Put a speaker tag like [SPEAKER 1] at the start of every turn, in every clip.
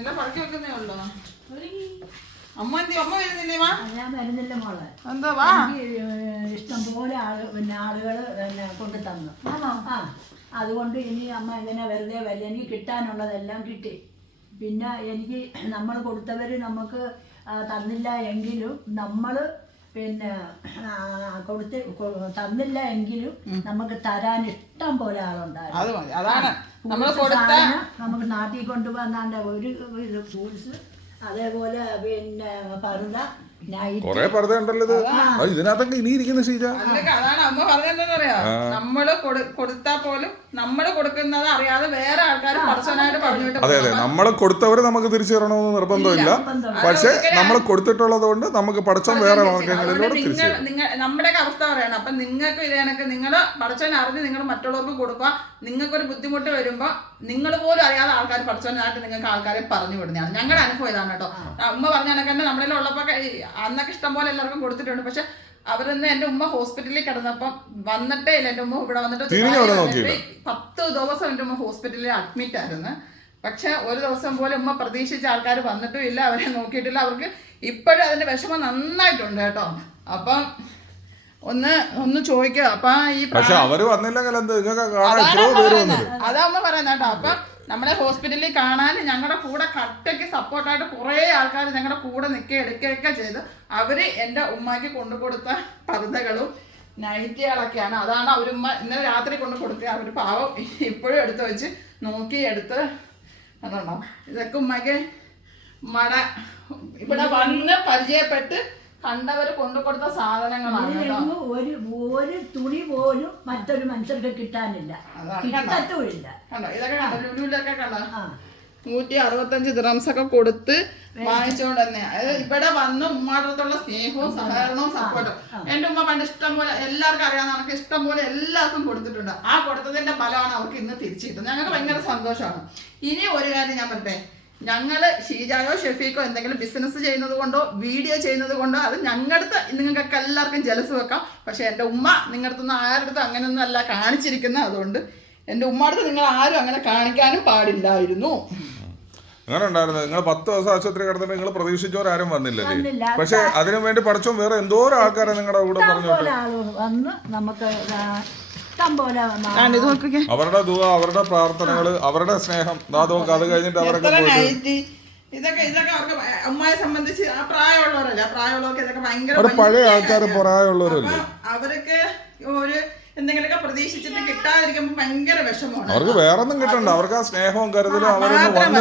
[SPEAKER 1] എല്ലാം പറക്കി വെക്കുന്നേ ഉള്ളൂ? അമ്മ എന്തി അമ്മ വരുന്നില്ലേ മാ?
[SPEAKER 2] ഞാൻ വരുന്നില്ല മോളെ.
[SPEAKER 1] എന്താ വാ.
[SPEAKER 2] എനിക്ക് ഇഷ്ടം പോലെ ആൾ പിന്നെ ആളുകൾ പിന്നെ കൊണ്ടു തന്നു. ആ അതുകൊണ്ട് ഇനി അമ്മ ഇങ്ങനെ വെറുതെ വരില്ല എനിക്ക് കിട്ടാനുള്ളതെല്ലാം കിട്ടി. പിന്നെ എനിക്ക് നമ്മൾ കൊടുത്തവർ നമുക്ക് തന്നില്ല എങ്കിലും നമ്മൾ പിന്നെ കൊടുത്ത് തന്നില്ല എങ്കിലും നമുക്ക് തരാൻ ഇഷ്ടം പോലെ ആളുണ്ടായിരുന്നു.
[SPEAKER 1] അതാണ്. നമ്മൾ കൊടുത്ത
[SPEAKER 2] നമുക്ക് നാട്ടിൽ കൊണ്ടുവന്നാണ്ട് ഒരു ഇത് ഫ്രൂട്ട്സ് അതേപോലെ പിന്നെ പറുത
[SPEAKER 3] കൊറേ പർദ്ദ ഉണ്ടല്ലോ ഇത് ഇതിനകത്തൊക്കെ ഇനി ഇരിക്കുന്ന
[SPEAKER 1] അല്ലെങ്കിൽ അതാണ് അമ്മ പറഞ്ഞെന്താന്നറിയോ നമ്മൾ കൊടു- കൊടുത്താ പോലും നമ്മൾ കൊടുക്കുന്നത് അറിയാതെ വേറെ ആൾക്കാർ പർസണായിട്ട് പറഞ്ഞിട്ട്
[SPEAKER 3] അതെ അതെ. നമ്മൾ കൊടുത്തവർ നമുക്ക് തിരിച്ചു തരണമെന്ന് നിർബന്ധമില്ല. പക്ഷെ നമ്മൾ കൊടുത്തിട്ടുള്ളത് കൊണ്ട് നമുക്ക് പഠിച്ചം വേറെ മാർഗങ്ങളിലൂടെ തിരിച്ചു
[SPEAKER 1] നിങ്ങൾ നമ്മുടെയൊക്കെ അവസ്ഥ പറയണം. അപ്പൊ നിങ്ങൾക്ക് ഇത് കണക്ക് നിങ്ങൾ പഠിച്ചവനെ അറിഞ്ഞ് നിങ്ങൾ മറ്റുള്ളവർക്ക് കൊടുക്കുക. നിങ്ങൾക്കൊരു ബുദ്ധിമുട്ട് വരുമ്പോൾ നിങ്ങൾ പോലും അറിയാതെ ആൾക്കാർ പഠിച്ചവനായിട്ട് നിങ്ങൾക്ക് ആൾക്കാരെ പറഞ്ഞു വിടുന്നതാണ്. ഞങ്ങളുടെ അനുഭവം ഇതാണ് കേട്ടോ. അമ്മ പറഞ്ഞ കണക്ക് തന്നെ നമ്മുടെ ഉള്ളപ്പോൾ അന്നൊക്കെ ഇഷ്ടം പോലെ എല്ലാവർക്കും കൊടുത്തിട്ടുണ്ട്. പക്ഷെ അവരിന്ന് എന്റെ ഉമ്മ ഹോസ്പിറ്റലിൽ കിടന്നപ്പം വന്നിട്ടേ ഇല്ല. എന്റെ ഉമ്മ ഇവിടെ വന്നിട്ട്. പത്ത് ദിവസം എന്റെ ഉമ്മ ഹോസ്പിറ്റലിൽ അഡ്മിറ്റ് ആയിരുന്നു. പക്ഷെ ഒരു ദിവസം പോലെ ഉമ്മ പ്രതീക്ഷിച്ച ആൾക്കാർ വന്നിട്ടും ഇല്ല അവരെ നോക്കിയിട്ടില്ല. അവർക്ക് ഇപ്പോഴും അതിന്റെ വിഷമം നന്നായിട്ടുണ്ട് കേട്ടോ. അപ്പം ഒന്ന് ഒന്ന് ചോദിക്കുക അപ്പൊ ഈ
[SPEAKER 3] പക്ഷെ
[SPEAKER 1] അവർ
[SPEAKER 3] വന്നില്ല?
[SPEAKER 1] അതാ അമ്മ പറയുന്നത് കേട്ടോ. അപ്പൊ നമ്മളെ ഹോസ്പിറ്റലിൽ കാണാൻ ഞങ്ങളുടെ കൂടെ കട്ടയ്ക്ക് സപ്പോർട്ടായിട്ട് കുറേ ആൾക്കാർ ഞങ്ങളുടെ കൂടെ നിൽക്കുക എടുക്കുകയൊക്കെ ചെയ്ത്. അവർ എന്റെ ഉമ്മയ്ക്ക് കൊണ്ടു കൊടുത്ത പർദ്ദകളും നൈറ്റികളൊക്കെയാണ്. അതാണ് അവരുമ്മ ഇന്നലെ രാത്രി കൊണ്ട് കൊടുക്കുക അവർ പാവം ഇപ്പോഴും എടുത്ത് വെച്ച് നോക്കി എടുത്ത് അതുണ്ടോ ഇതൊക്കെ ഉമ്മയ്ക്ക് മട ഇവിടെ വന്ന് പരിചയപ്പെട്ട് കണ്ടവര് കൊണ്ടു കൊടുത്ത സാധനങ്ങളാണ് കേട്ടോ.
[SPEAKER 2] ഒരു ഒരു തുണി പോലും മറ്റൊരു മനുഷ്യർക്ക് കിട്ടാനില്ല.
[SPEAKER 1] അതാണ് കണ്ടോ?
[SPEAKER 2] കിട്ടത്തുമില്ല.
[SPEAKER 1] കണ്ടോ? ഇതൊക്കെ കണ്ടോ? ലുലുലൊക്കെ കണ്ടോ?
[SPEAKER 2] ആ.
[SPEAKER 1] നൂറ്റി അറുപത്തഞ്ച് ദിറംസ് ഒക്കെ കൊടുത്ത് വാങ്ങിച്ചുകൊണ്ട് തന്നെ അതായത് ഇവിടെ വന്ന് ഉമ്മാടത്തുള്ള സ്നേഹവും സഹകരണവും സപ്പോർട്ടും. എന്റെ ഉമ്മ പണ്ട് ഇഷ്ടം പോലെ എല്ലാവർക്കും അറിയാവുന്ന കണക്ക് ഇഷ്ടം പോലെ എല്ലാവർക്കും കൊടുത്തിട്ടുണ്ട്. ആ കൊടുത്തതിന്റെ ഫലമാണ് അവർക്ക് ഇന്ന് തിരിച്ചു കിട്ടുന്നത്. ഞങ്ങൾക്ക് ഭയങ്കര സന്തോഷമാണ്. ഇനി ഒരു കാര്യം ഞാൻ പറയട്ടെ? ഞങ്ങൾ ഷീജാനോ ഷെഫീക്കോ എന്തെങ്കിലും ബിസിനസ് ചെയ്യുന്നത് കൊണ്ടോ വീഡിയോ ചെയ്യുന്നത് കൊണ്ടോ അത് ഞങ്ങളുടെ നിങ്ങൾക്കൊക്കെ എല്ലാവർക്കും ജലസ് വെക്കാം. പക്ഷെ എന്റെ ഉമ്മ നിങ്ങളുടെ അടുത്തുനിന്ന് ആരുടെ അടുത്ത് അങ്ങനെയൊന്നും അല്ല കാണിച്ചിരിക്കുന്നത്. അതുകൊണ്ട് എന്റെ ഉമ്മയുടെ നിങ്ങൾ ആരും അങ്ങനെ കാണിക്കാനും പാടില്ലായിരുന്നു.
[SPEAKER 3] അങ്ങനെ ഉണ്ടായിരുന്നു നിങ്ങൾ പത്ത് ദിവസം ആശുപത്രി കിടന്നിട്ട് നിങ്ങൾ പ്രതീക്ഷിച്ചവരാരും വന്നില്ലല്ലേ
[SPEAKER 2] വന്നില്ല.
[SPEAKER 3] പക്ഷെ അതിനു വേണ്ടി പഠിച്ചോ വേറെ എന്തോരം ആൾക്കാരെ നിങ്ങളുടെ കൂടെ
[SPEAKER 2] പറഞ്ഞു
[SPEAKER 3] പറഞ്ഞോട്ട്?
[SPEAKER 2] വന്ന് നമുക്ക് ഇഷ്ടം പോലെ
[SPEAKER 3] അവരുടെ ദുഃഖ അവരുടെ പ്രാർത്ഥനകൾ അവരുടെ സ്നേഹം. ദാ നോക്ക് അത് കഴിഞ്ഞിട്ട് അവരൊക്കെ
[SPEAKER 1] ഇതൊക്കെ ഇതൊക്കെ അവർക്ക് അമ്മയെ സംബന്ധിച്ച് ആ പ്രായമുള്ളവരല്ല പ്രായമുള്ളവർക്ക് ഇതൊക്കെ ഭയങ്കര
[SPEAKER 3] പഴയ ആൾക്കാർ പ്രായമുള്ളവരല്ലേ?
[SPEAKER 1] അവർക്ക് ഒരു എന്തെങ്കിലുമൊക്കെ പ്രതീക്ഷിച്ചിട്ട് കിട്ടാതിരിക്കുമ്പോ ഭയങ്കര വിഷമമാണ്.
[SPEAKER 3] അവർക്ക് വേറൊന്നും കിട്ടണ്ട. അവർക്ക് ആ സ്നേഹവും കരുതലും അവരൊന്ന് വന്ന്.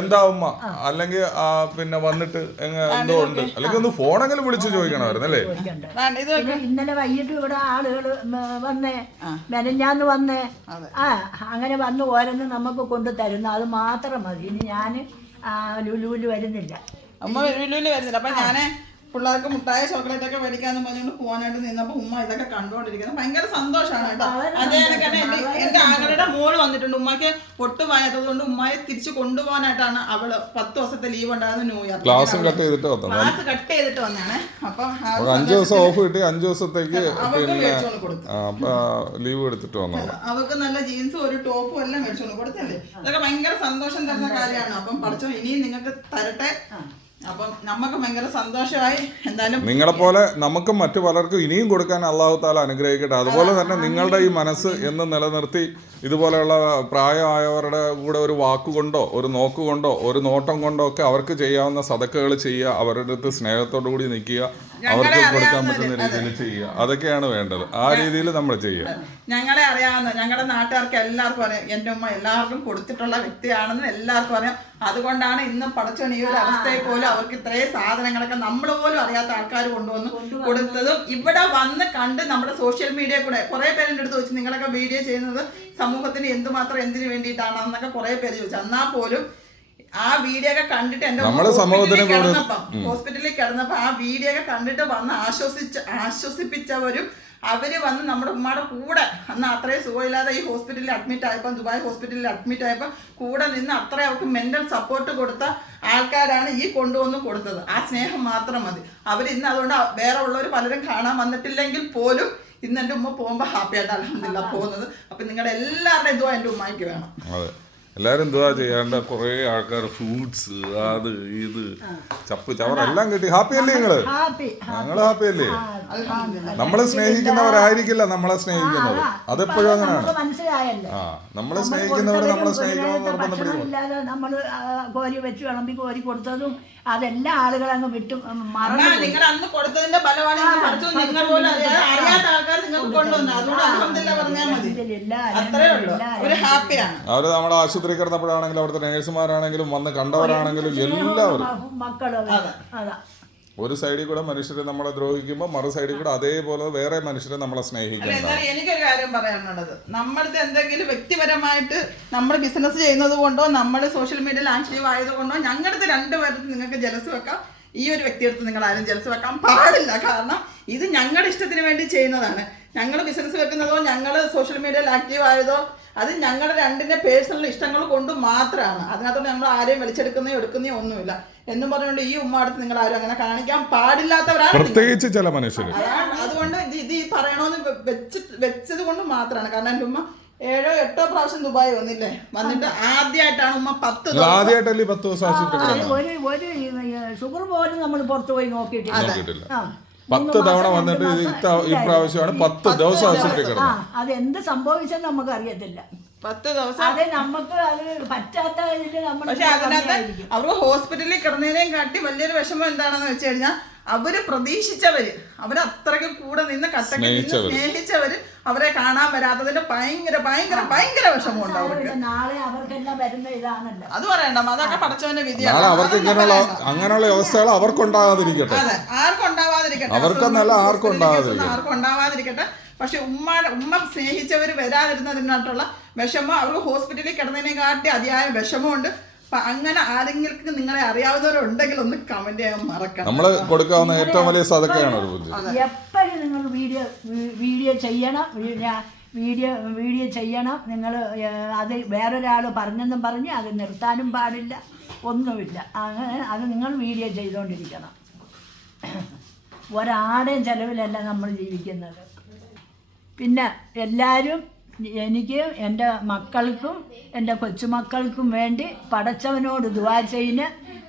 [SPEAKER 3] എന്താ ഉമ്മ അല്ലെങ്കിൽ ആ, പിന്നെ വന്നിട്ട് എന്തോ ഉണ്ട്. അല്ലെങ്കിൽ ഒന്ന് ഫോണെങ്കിലും വിളിച്ചു ചോദിക്കണമായിരുന്നു അല്ലേ?
[SPEAKER 2] ചോദിക്കണ്ട.
[SPEAKER 1] ഇത് നോക്ക്.
[SPEAKER 2] ഇന്നലെ വൈകിട്ട് ഇവിടെ ആളുകൾ വന്നേ. മെനഞ്ഞാന്ന് വന്നേ. ആ അങ്ങനെ വന്ന് ഓരോന്ന് നമുക്ക് കൊണ്ടു തരുന്നു. അത് മാത്രം മതി. ഇനി ഞാൻ ലുലുവിൽ വരുന്നില്ല.
[SPEAKER 1] അമ്മ ലുലുവിൽ വരുന്നില്ല. അപ്പൊ ഞാൻ പിള്ളേർക്ക് മുട്ടായ ചോക്ലേറ്റ് ഒക്കെ മേടിക്കാന്ന് പറഞ്ഞുകൊണ്ട് പോകാനായിട്ട് നിന്നപ്പോ ഉമ്മ ഇതൊക്കെ കണ്ടുകൊണ്ടിരിക്കുന്നത് ഭയങ്കര സന്തോഷമാണ് കേട്ടോ. അതേ കണക്ക് എന്റെ എന്റെ ആങ്ങളുടെ മോൾ വന്നിട്ടുണ്ട്. ഉമ്മയ്ക്ക് ഒട്ടും വായത്തത് കൊണ്ട് ഉമ്മയെ തിരിച്ചു കൊണ്ടുപോകാനായിട്ടാണ് അവൾ പത്ത് ദിവസത്തെ ലീവ് ഉണ്ടായിരുന്നു ന്യൂ ഇയർ.
[SPEAKER 3] ക്ലാസ് കട്ട് ചെയ്തിട്ട്
[SPEAKER 1] ക്ലാസ് കട്ട് ചെയ്തിട്ട് വന്നാണ് അപ്പൊ
[SPEAKER 3] അഞ്ചു ദിവസം ഓഫ് കിട്ടി. അഞ്ചു ദിവസത്തേക്ക് ലീവ് എടുത്തിട്ട് വന്നു
[SPEAKER 1] അവർക്ക് നല്ല ജീൻസും ഒരു ടോപ്പും എല്ലാം മേടിച്ചോണ്ട് കൊടുത്തല്ലേ അതൊക്കെ ഭയങ്കര സന്തോഷം തരുന്ന കാര്യമാണ്. അപ്പം പഠിച്ചോ ഇനിയും നിങ്ങൾക്ക് തരട്ടെ? അപ്പം നമുക്ക് ഭയങ്കര സന്തോഷമായി. എന്തായാലും
[SPEAKER 3] നിങ്ങളെ പോലെ നമുക്കും മറ്റു പലർക്കും ഇനിയും കൊടുക്കാൻ അള്ളാഹു താല അനുഗ്രഹിക്കട്ടെ. അതുപോലെ തന്നെ നിങ്ങളുടെ ഈ മനസ്സ് എന്ന് നിലനിർത്തി ഇതുപോലെയുള്ള പ്രായമായവരുടെ കൂടെ ഒരു വാക്കുകൊണ്ടോ ഒരു നോക്കുകൊണ്ടോ ഒരു നോട്ടം കൊണ്ടോ ഒക്കെ അവർക്ക് ചെയ്യാവുന്ന സതക്കുകൾ ചെയ്യുക അവരുടെ അടുത്ത് സ്നേഹത്തോടു കൂടി നിൽക്കുക അവർക്ക് കൊടുക്കാൻ പറ്റുന്ന രീതിയിൽ ചെയ്യുക. അതൊക്കെയാണ് വേണ്ടത്. ആ രീതിയിൽ നമ്മൾ ചെയ്യുക.
[SPEAKER 1] ഞങ്ങളെ അറിയാവുന്ന ഞങ്ങളുടെ നാട്ടുകാർക്ക് എല്ലാവർക്കും അറിയാം. എന്റെ ഉമ്മ എല്ലാവർക്കും കൊടുത്തിട്ടുള്ള വ്യക്തിയാണെന്ന് എല്ലാവർക്കും അറിയാം. അതുകൊണ്ടാണ് ഇന്ന് പടച്ചോൺ ഈ ഒരു അവസ്ഥയെ പോലും അവർക്ക് ഇത്രയും സാധനങ്ങളൊക്കെ നമ്മൾ പോലും അറിയാത്ത ആൾക്കാർ കൊണ്ടുവന്ന് കൊടുത്തതും ഇവിടെ വന്ന് കണ്ട് നമ്മുടെ സോഷ്യൽ മീഡിയ കൂടെ കുറെ പേരെ അടുത്ത് ചോദിച്ചു നിങ്ങളൊക്കെ വീഡിയോ ചെയ്യുന്നത് സമൂഹത്തിന് എന്തുമാത്രം എന്തിനു വേണ്ടിയിട്ടാണ്? എന്നൊക്കെ കുറെ പേര് ചോദിച്ചു. എന്നാൽ പോലും ആ വീഡിയോ ഒക്കെ കണ്ടിട്ട് എന്റെ
[SPEAKER 3] ഹോസ്പിറ്റലിൽ
[SPEAKER 1] കിടന്നപ്പം ഹോസ്പിറ്റലിൽ കിടന്നപ്പോ ആ വീഡിയോ ഒക്കെ കണ്ടിട്ട് വന്ന് ആശ്വസിച്ച് ആശ്വസിപ്പിച്ചവരും അവർ വന്ന് നമ്മുടെ ഉമ്മയുടെ കൂടെ അന്ന് അത്രയും സുഖമില്ലാതെ ഈ ഹോസ്പിറ്റലിൽ അഡ്മിറ്റ് ആയപ്പോൾ ദുബായ് ഹോസ്പിറ്റലിൽ അഡ്മിറ്റ് ആയപ്പോൾ കൂടെ നിന്ന് അത്ര അവർക്ക് മെന്റൽ സപ്പോർട്ട് കൊടുത്ത ആൾക്കാരാണ് ഈ കൊണ്ടുവന്ന് കൊടുത്തത്. ആ സ്നേഹം മാത്രം മതി. അവർ ഇന്ന് അതുകൊണ്ട് വേറെ ഉള്ളവർ പലരും കാണാൻ വന്നിട്ടില്ലെങ്കിൽ പോലും ഇന്ന് എന്റെ ഉമ്മ പോകുമ്പോൾ ഹാപ്പി ആയിട്ട് അലഹമില്ല പോകുന്നത്. അപ്പം നിങ്ങളുടെ എല്ലാവരുടെയും ഇതും എന്റെ ഉമ്മയ്ക്ക് വേണം.
[SPEAKER 3] അതെ എല്ലാരും എന്തുവാ ചെയ്യാണ്ട കൊറേ ആൾക്കാർ ഫ്രൂട്ട്സ് അത് ഇത് ചപ്പ് ചവറെല്ലാം കിട്ടി. ഹാപ്പി അല്ലേ നിങ്ങൾ?
[SPEAKER 2] ഹാപ്പി
[SPEAKER 3] ഞങ്ങൾ ഹാപ്പി അല്ലേ? നമ്മളെ സ്നേഹിക്കുന്നവരായിരിക്കില്ല നമ്മളെ സ്നേഹിക്കുന്നത് അതെപ്പോഴും അങ്ങനെയാണ്. ആ നമ്മളെ സ്നേഹിക്കുന്നവർ നമ്മളെ സ്നേഹിക്കണമെന്ന്
[SPEAKER 2] നമ്മൾ കോരി വെച്ച് വിളമ്പി കോരി കൊടുത്തതും അതെല്ലാം ആളുകൾ അങ്ങ് വിട്ടു.
[SPEAKER 1] നിങ്ങൾ അന്ന് കൊടുത്തതിന്റെ ഫലമാണ് ഇന്ന് നിങ്ങൾ പോലും അറിയാത്ത ആൾക്കാർ നിങ്ങൾക്ക് കൊണ്ടുവന്നു. അതുകൊണ്ട് അലഹമില്ല പറഞ്ഞാൽ അത്രേ ഉള്ളൂ. ഒരു ഹാപ്പിയാണ്
[SPEAKER 3] അവർ നമ്മുടെ ആശുപത്രി കിടന്നപ്പോഴാണെങ്കിലും അവിടുത്തെ നേഴ്സുമാരാണെങ്കിലും വന്ന് കണ്ടവരാണെങ്കിലും എല്ലാവരും.
[SPEAKER 2] മക്കളും അതാ
[SPEAKER 3] ഒരു സൈഡിൽ കൂടെ മനുഷ്യരെ നമ്മളെ ദ്രോഹിക്കുമ്പോൾ മറു സൈഡിൽ കൂടെ അതേപോലെ വേറെ മനുഷ്യരെ നമ്മളെ
[SPEAKER 1] സ്നേഹിക്കും എനിക്കൊരു കാര്യം പറയാനുള്ളത്. നമ്മുടെ എന്തെങ്കിലും വ്യക്തിപരമായിട്ട് നമ്മൾ ബിസിനസ് ചെയ്യുന്നത് കൊണ്ടോ നമ്മൾ സോഷ്യൽ മീഡിയയിൽ ആക്റ്റീവ് ആയതുകൊണ്ടോ ഞങ്ങളുടെ രണ്ടുപേർക്ക് നിങ്ങൾക്ക് ജലസ് വെക്കാം. ഈ ഒരു വ്യക്തിയെടുത്ത് നിങ്ങൾ ആരും ജലസ് വെക്കാൻ പാടില്ല. കാരണം ഇത് ഞങ്ങളുടെ ഇഷ്ടത്തിന് വേണ്ടി ചെയ്യുന്നതാണ്. ഞങ്ങൾ ബിസിനസ് വെക്കുന്നതോ ഞങ്ങൾ സോഷ്യൽ മീഡിയയിൽ ആക്റ്റീവ് ആയതോ അത് ഞങ്ങളുടെ രണ്ടിന്റെ പേഴ്സണൽ ഇഷ്ടങ്ങൾ കൊണ്ട് മാത്രമാണ്. അതിനകത്തോട് നമ്മൾ ആരെയും വലിച്ചെടുക്കുന്നേ എടുക്കുന്നേ ഒന്നുമില്ല. എന്നും പറഞ്ഞുകൊണ്ട് ഈ ഉമ്മ അടുത്ത് നിങ്ങൾ ആരും അങ്ങനെ കാണിക്കാൻ പാടില്ലാത്തവരാണ്.
[SPEAKER 3] പ്രത്യേകിച്ച് ചില മനുഷ്യർ
[SPEAKER 1] അതുകൊണ്ട് ഇത് ഇത് ഈ പറയണമെന്ന് വെച്ച് വെച്ചത് കൊണ്ട് മാത്രമാണ്. കാരണം എന്റെ ഉമ്മ ഏഴോ എട്ടോ പ്രാവശ്യം ദുബായ് വന്നില്ലേ? വന്നിട്ട് ആദ്യമായിട്ടാണ് ഉമ്മ പത്ത്
[SPEAKER 3] ആദ്യമായിട്ടല്ലേ പത്ത് ദിവസം
[SPEAKER 2] ഒരു ഒരു ഷുഗർ പോലും നമ്മൾ പുറത്തു പോയി നോക്കിയിട്ടില്ല.
[SPEAKER 3] നോക്കിയിട്ടില്ല.
[SPEAKER 2] ആ.
[SPEAKER 3] പത്ത് തവണ വന്നിട്ട് ഇപ്രാവശ്യമാണ് പത്ത് ദിവസം ആശുപത്രി
[SPEAKER 2] ആ
[SPEAKER 3] കിടന്നത്
[SPEAKER 2] അത് എന്ത് സംഭവിച്ചെന്ന് നമുക്ക് അറിയത്തില്ല
[SPEAKER 1] പത്ത് ദിവസം?
[SPEAKER 2] അതെ നമുക്ക് അത് പറ്റാത്ത
[SPEAKER 1] പക്ഷെ അതിനകത്ത് അവർ ഹോസ്പിറ്റലിൽ കിടന്നതിനേയും കാട്ടി വലിയൊരു വിഷമം എന്താണെന്ന് വെച്ച് കഴിഞ്ഞാൽ അവർ പ്രതീക്ഷിച്ചവര് അവർ അത്രയ്ക്ക് കൂടെ നിന്ന് കട്ടക്ക് നിന്ന്
[SPEAKER 3] സ്നേഹിച്ചവര്.
[SPEAKER 1] അവരെ കാണാൻ വരാത്തതിന്റെ ഭയങ്കര ഭയങ്കര ഭയങ്കര വിഷമമുണ്ട് അവർക്ക്.
[SPEAKER 2] നാളെ അവർക്കെല്ലാം വരുന്ന ഇതാണല്ലോ.
[SPEAKER 1] അത് പറയണ്ട അതൊക്കെ
[SPEAKER 3] പഠിച്ചവന്റെ
[SPEAKER 1] വിധിയാണ്
[SPEAKER 3] അവർക്ക് ഇങ്ങനെയുള്ള അങ്ങനെയുള്ള അവസ്ഥകൾ അവർക്കുണ്ടാകാതിരിക്കട്ടെ.
[SPEAKER 1] അതെ ആർക്കും ഉണ്ടാവാതിരിക്കട്ടെ
[SPEAKER 3] അവർക്കെന്നല്ല ആർക്കും ഉണ്ടാവാതിരിക്കട്ടെ.
[SPEAKER 1] ആർക്കും ഉണ്ടാവാതിരിക്കട്ടെ. പക്ഷെ ഉമ്മ ഉമ്മ സ്നേഹിച്ചവർ വരാതിരുന്നതിനായിട്ടുള്ള വിഷമം അവർക്ക് ഹോസ്പിറ്റലിൽ കിടന്നതിനെ കാട്ടി അതിയായ വിഷമമുണ്ട്. അപ്പൊ അങ്ങനെ ആരെങ്കിലും നിങ്ങളെ അറിയാവുന്നവരുണ്ടെങ്കിൽ ഒന്ന് കമന്റ് ചെയ്യാൻ മറക്കാം
[SPEAKER 3] നമ്മൾ കൊടുക്കാവുന്ന ഏറ്റവും വലിയ സതക്കയാണ്
[SPEAKER 2] എപ്പോഴും നിങ്ങൾ വീഡിയോ വീഡിയോ ചെയ്യണം. വീഡിയോ വീഡിയോ ചെയ്യണം. നിങ്ങൾ അത് വേറൊരാൾ പറഞ്ഞെന്നും പറഞ്ഞ് അത് നിർത്താനും പാടില്ല. ഒന്നുമില്ല. അങ്ങനെ അത് നിങ്ങൾ വീഡിയോ ചെയ്തുകൊണ്ടിരിക്കണം. ഒരാടെയും ചിലവിലല്ല നമ്മൾ ജീവിക്കുന്നത്. പിന്നെ എല്ലാവരും എനിക്ക് എന്റെ മക്കൾക്കും എന്റെ കൊച്ചുമക്കൾക്കും വേണ്ടി പടച്ചവനോട് ദുവാ ചെയ്യുന്ന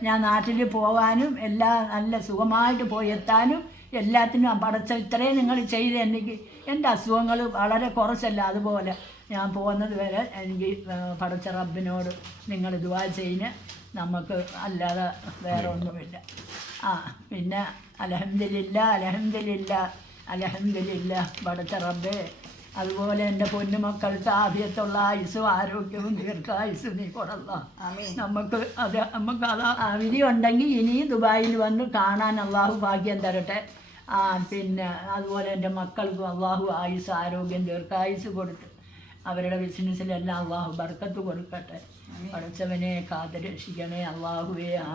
[SPEAKER 2] ഞാൻ നാട്ടിൽ പോകാനും എല്ലാ നല്ല സുഖമായിട്ട് പോയി എത്താനും എല്ലാത്തിനും പടച്ച ഇത്രയും നിങ്ങൾ ചെയ്ത് എനിക്ക് എന്റെ അസുഖങ്ങൾ വളരെ കുറച്ചല്ല അതുപോലെ ഞാൻ പോകുന്നത് വരെ എനിക്ക് പടച്ച റബ്ബിനോട് നിങ്ങൾ ദുവാ ചെയ്യുന്ന നമുക്ക് അല്ലാതെ വേറെ ഒന്നുമില്ല. ആ പിന്നെ അലഹമില്ല അലഹമില്ല അലഹമില്ല പടച്ച റബ്ബേ. അതുപോലെ എന്റെ പൊന്നുമക്കൾക്ക് ആദ്യത്തുള്ള ആയുസ്സും ആരോഗ്യവും ദീർഘായുസ്സും നീ കൊടുല്ല
[SPEAKER 1] ആമീൻ.
[SPEAKER 2] നമുക്ക് അത് നമുക്ക് അത് അവധി ഉണ്ടെങ്കിൽ ഇനിയും ദുബായിൽ വന്ന് കാണാൻ അള്ളാഹു ഭാഗ്യം തരട്ടെ. ആ പിന്നെ അതുപോലെ എന്റെ മക്കൾക്കും അള്ളാഹു ആയുസ് ആരോഗ്യം ദീർഘായുസ് കൊടുത്ത് അവരുടെ ബിസിനസ്സിലെല്ലാം അള്ളാഹു ബർക്കത്ത് കൊടുക്കട്ടെ. പഠിച്ചവനെ കാത്ത് രക്ഷിക്കണേ അള്ളാഹുവെ ആ